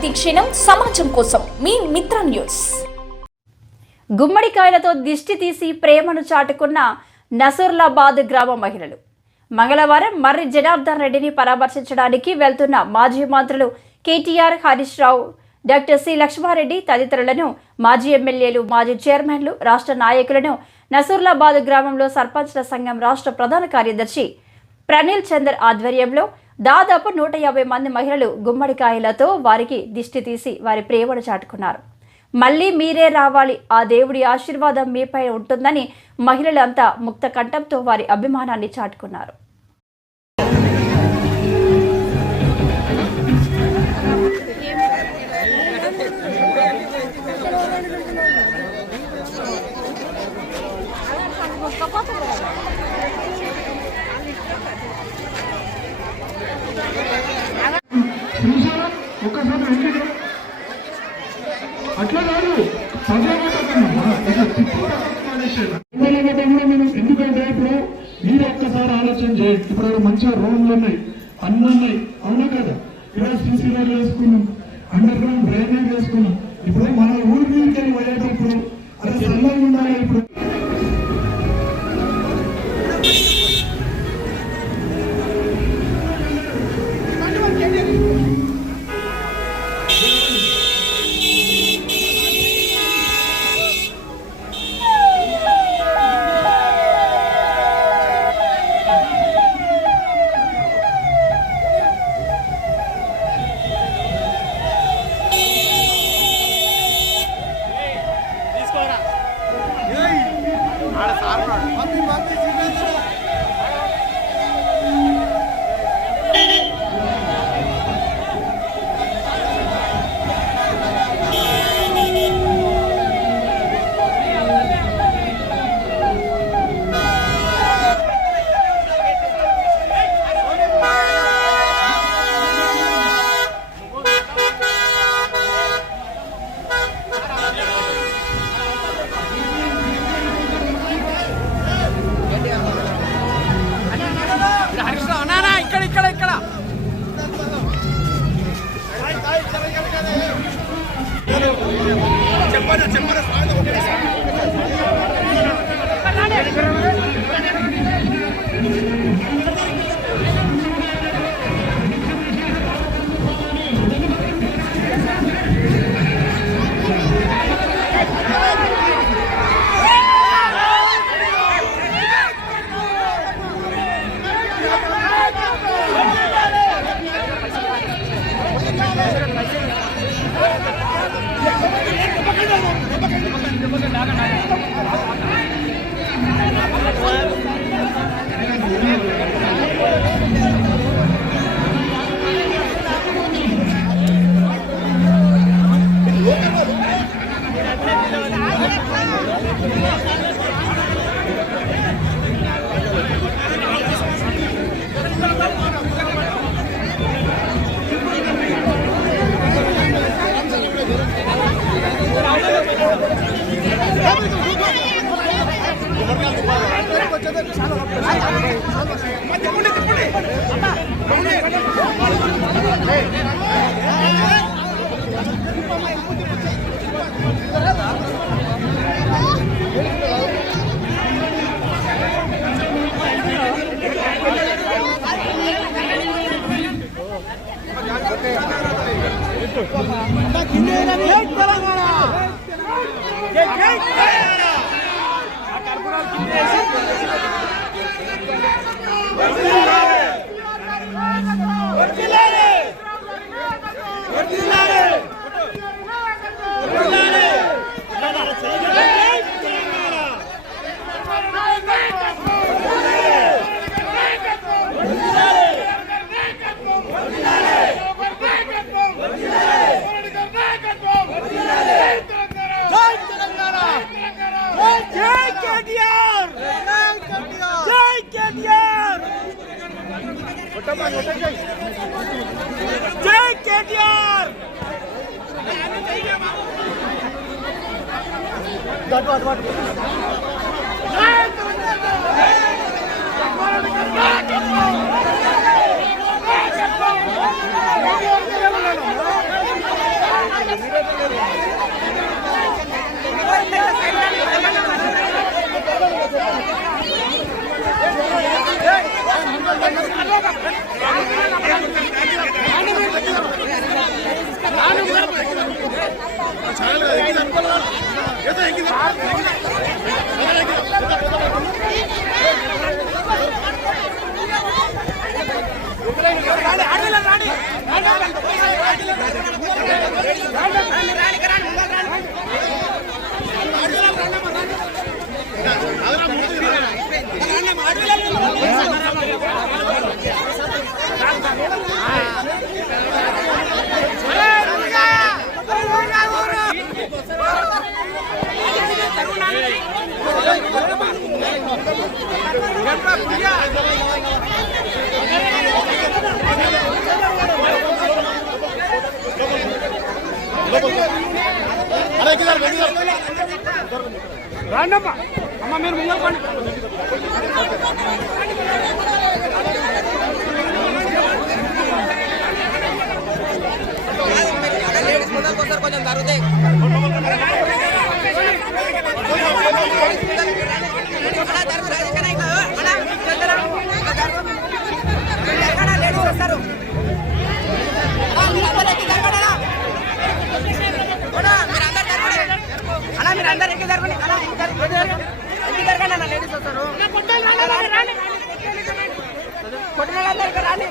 ప్రతిక్షణం సమాజం కోసం మీ మిత్ర న్యూస్. గుమ్మడికాయలతో దిష్టి తీసి ప్రేమను చాటుకున్న నసూర్లాబాద్ గ్రామ మహిళలు. మంగళవారం మర్రి జనార్దన్ రెడ్డిని పరామర్శించడానికి వెళ్తున్న మాజీ మంత్రులు కేటీఆర్, హరీష్ రావు, డాక్టర్ సి లక్ష్మారెడ్డి తదితరులను, మాజీ ఎమ్మెల్యేలు, మాజీ చైర్మన్లు, రాష్ట్ర నాయకులను నసూర్లాబాద్ గ్రామంలో సర్పంచ్ల సంఘం రాష్ట్ర ప్రధాన కార్యదర్శి ప్రనిల్ చందర్ ఆధ్వర్యంలో దాదాపు 150 మంది మహిళలు గుమ్మడికాయలతో వారికి దిష్టి తీసి వారి ప్రేమను చాటుకున్నారు. మళ్ళీ మీరే రావాలి, ఆ దేవుడి ఆశీర్వాదం మీపై ఉంటుందని మహిళలంతా ముక్త కంఠంతో వారి అభిమానాన్ని చాటుకున్నారు. అట్లా కాదు, ఎందుకంటే ఇప్పుడు మీరు ఒక్కసారి ఆలోచన చేయండి. ఇప్పుడు మంచిగా రూమ్లు ఉన్నాయి, అన్నీ ఉన్నాయి, అవునా కదా? ఇలా సీసీ రోడ్లు వేసుకున్నాం, అండర్ గ్రౌండ్ డ్రైనేజ్ వేసుకున్నాం. ఇప్పుడు మన ఊరి మీదకి వెళ్ళి పోయేటప్పుడు అలా సల్లంగా ఉండాలి. ఇప్పుడు జై కేటీఆర్. రాండమ్మా అమ్మ మీరు ముంగల్ పండి కొంచెం జరుగుతాయి మీరు అందరు ఎక్కి జరగండి లేడీస్ వస్తారు కొట్టిన అందరికీ రాండి